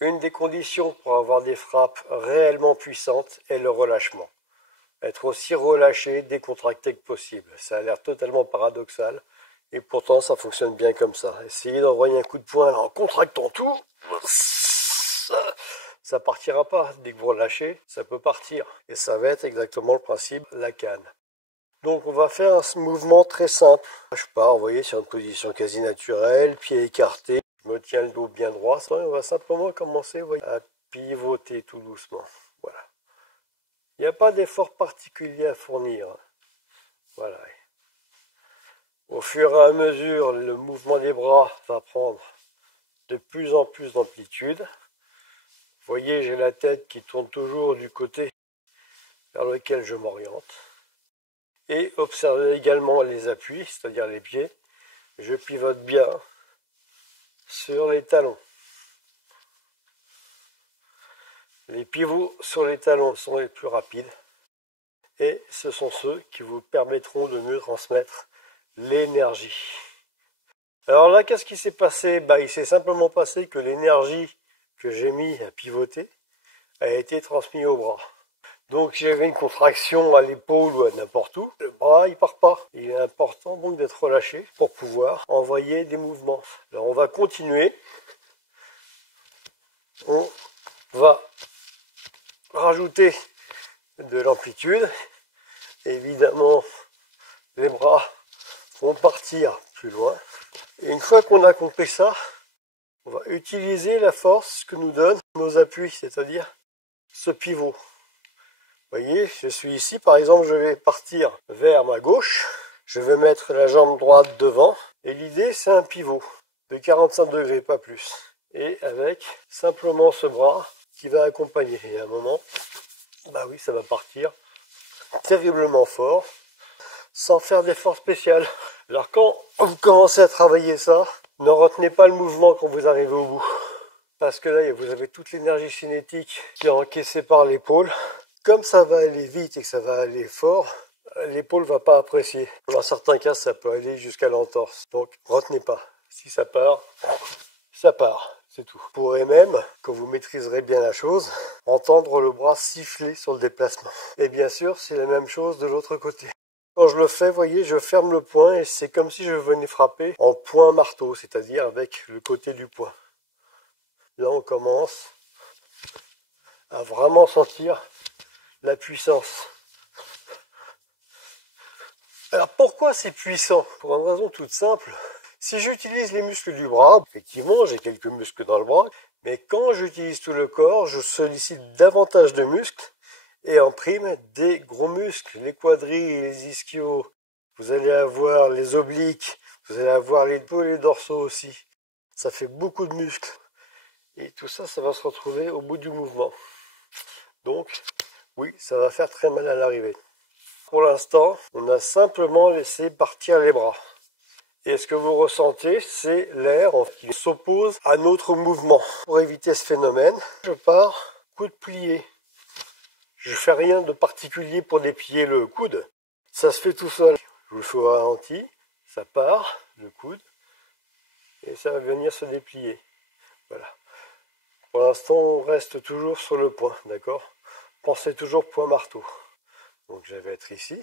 Une des conditions pour avoir des frappes réellement puissantes est le relâchement. Être aussi relâché, décontracté que possible. Ça a l'air totalement paradoxal, et pourtant ça fonctionne bien comme ça. Essayez d'envoyer un coup de poing là, en contractant tout, ça partira pas. Dès que vous relâchez, ça peut partir. Et ça va être exactement le principe de la canne. Donc on va faire un mouvement très simple. Je pars, vous voyez, sur une position quasi naturelle, pied écarté. Je me tiens le dos bien droit. On va simplement commencer, vous voyez, à pivoter tout doucement. Voilà. Il n'y a pas d'effort particulier à fournir. Voilà. Au fur et à mesure, le mouvement des bras va prendre de plus en plus d'amplitude. Vous voyez, j'ai la tête qui tourne toujours du côté vers lequel je m'oriente. Et observez également les appuis, c'est-à-dire les pieds. Je pivote bien sur les talons. Les pivots sur les talons sont les plus rapides. Et ce sont ceux qui vous permettront de mieux transmettre l'énergie. Alors là, qu'est-ce qui s'est passé? Il s'est simplement passé que l'énergie que j'ai mis à pivoter a été transmise au bras. Donc si j'avais une contraction à l'épaule ou à n'importe où, le bras il part pas. Il est important donc d'être relâché pour pouvoir envoyer des mouvements. Alors on va continuer. On va rajouter de l'amplitude. Évidemment, les bras vont partir plus loin. Et une fois qu'on a compris ça, on va utiliser la force que nous donnent nos appuis, c'est-à-dire ce pivot. Vous voyez, je suis ici, par exemple, je vais partir vers ma gauche, je vais mettre la jambe droite devant, et l'idée c'est un pivot de 45 degrés, pas plus. Et avec simplement ce bras qui va accompagner. Et à un moment, oui, ça va partir terriblement fort, sans faire d'effort spécial. Alors quand vous commencez à travailler ça, ne retenez pas le mouvement quand vous arrivez au bout. Parce que là, vous avez toute l'énergie cinétique qui est encaissée par l'épaule. Comme ça va aller vite et que ça va aller fort, l'épaule ne va pas apprécier. Dans certains cas, ça peut aller jusqu'à l'entorse. Donc, retenez pas. Si ça part, c'est tout. Vous pourrez même, quand vous maîtriserez bien la chose, entendre le bras siffler sur le déplacement. Et bien sûr, c'est la même chose de l'autre côté. Quand je le fais, vous voyez, je ferme le poing et c'est comme si je venais frapper en poing marteau, c'est-à-dire avec le côté du poing. Là, on commence à vraiment sentir la puissance. Alors pourquoi c'est puissant? Pour une raison toute simple. Si j'utilise les muscles du bras, effectivement j'ai quelques muscles dans le bras, mais quand j'utilise tout le corps, je sollicite davantage de muscles et en prime des gros muscles, les quadris et les ischios. Vous allez avoir les obliques, vous allez avoir les dos et les dorsaux aussi. Ça fait beaucoup de muscles. Et tout ça, ça va se retrouver au bout du mouvement. Donc, oui, ça va faire très mal à l'arrivée. Pour l'instant, on a simplement laissé partir les bras. Et ce que vous ressentez, c'est l'air qui s'oppose à notre mouvement. Pour éviter ce phénomène, je pars coude plié. Je fais rien de particulier pour déplier le coude. Ça se fait tout seul. Je vous le fais au ralenti, ça part, le coude, et ça va venir se déplier. Voilà. Pour l'instant, on reste toujours sur le point, d'accord? Pensez toujours point marteau. Donc je vais être ici.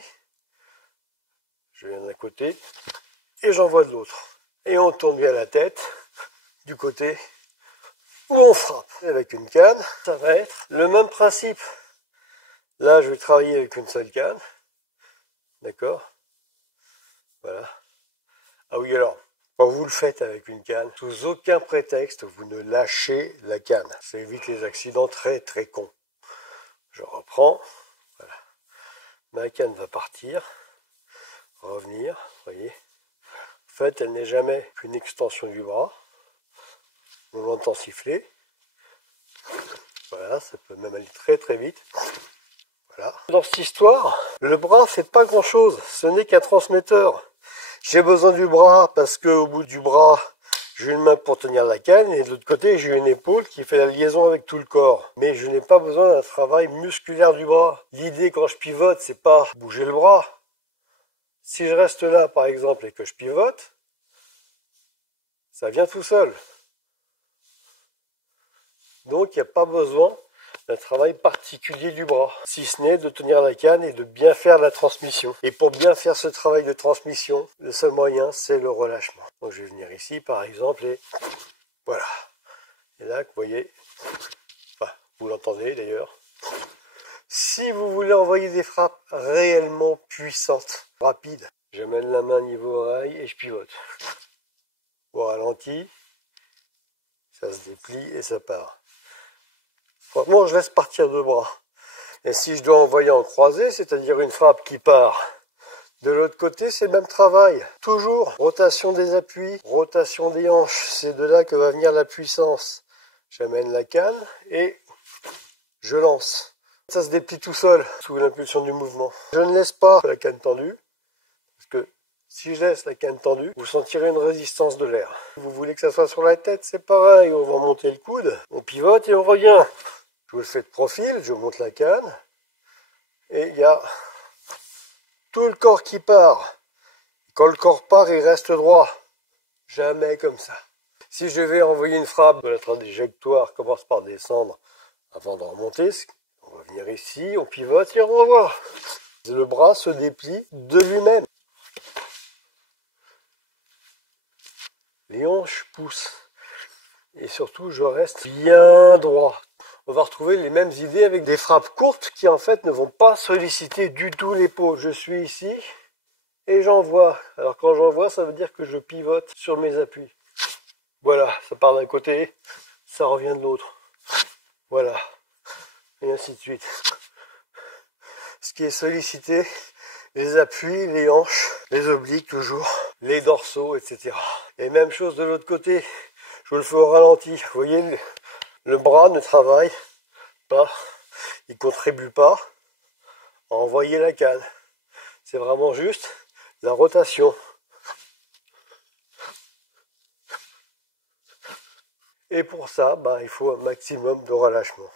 Je viens d'un côté et j'envoie de l'autre. Et on tourne bien la tête du côté où on frappe. Avec une canne, ça va être le même principe. Là, je vais travailler avec une seule canne. D'accord? Voilà. Ah oui, alors, quand vous le faites avec une canne, sous aucun prétexte, vous ne lâchez la canne. Ça évite les accidents très très cons. Je reprends. Voilà. Ma canne va partir. Revenir, voyez. En fait, elle n'est jamais qu'une extension du bras. On l'entend siffler. Voilà, ça peut même aller très très vite. Voilà. Dans cette histoire, le bras fait pas grand chose, ce n'est qu'un transmetteur. J'ai besoin du bras parce qu'au bout du bras, j'ai une main pour tenir la canne et de l'autre côté, j'ai une épaule qui fait la liaison avec tout le corps. Mais je n'ai pas besoin d'un travail musculaire du bras. L'idée quand je pivote, c'est pas bouger le bras. Si je reste là, par exemple, et que je pivote, ça vient tout seul. Donc il n'y a pas besoin d'un travail particulier du bras, si ce n'est de tenir la canne et de bien faire la transmission. Et pour bien faire ce travail de transmission, le seul moyen, c'est le relâchement. Donc je vais venir ici, par exemple, et voilà. Et là, vous voyez, enfin, vous l'entendez d'ailleurs. Si vous voulez envoyer des frappes réellement puissantes, rapides, je mène la main niveau oreille et je pivote. Au ralenti, ça se déplie et ça part. Franchement, je laisse partir deux bras. Et si je dois envoyer en croisé, c'est-à-dire une frappe qui part de l'autre côté, c'est le même travail. Toujours rotation des appuis, rotation des hanches. C'est de là que va venir la puissance. J'amène la canne et je lance. Ça se déplie tout seul sous l'impulsion du mouvement. Je ne laisse pas la canne tendue, parce que si je laisse la canne tendue, vous sentirez une résistance de l'air. Vous voulez que ça soit sur la tête, c'est pareil. On va monter le coude, on pivote et on revient. Je vous le fais de profil, je monte la canne, et il y a tout le corps qui part. Quand le corps part, il reste droit. Jamais comme ça. Si je vais envoyer une frappe, la trajectoire commence par descendre avant de remonter. On va venir ici, on pivote et on revoit. Le bras se déplie de lui-même. Les hanches poussent. Et surtout, je reste bien droit. On va retrouver les mêmes idées avec des frappes courtes qui en fait ne vont pas solliciter du tout l'épaule. Je suis ici et j'envoie. Alors quand j'envoie, ça veut dire que je pivote sur mes appuis. Voilà, ça part d'un côté, ça revient de l'autre. Voilà, et ainsi de suite. Ce qui est sollicité, les appuis, les hanches, les obliques toujours, les dorsaux, etc. Et même chose de l'autre côté, je vous le fais au ralenti. Vous voyez, le bras ne travaille pas, il ne contribue pas à envoyer la canne. C'est vraiment juste la rotation. Et pour ça, il faut un maximum de relâchement.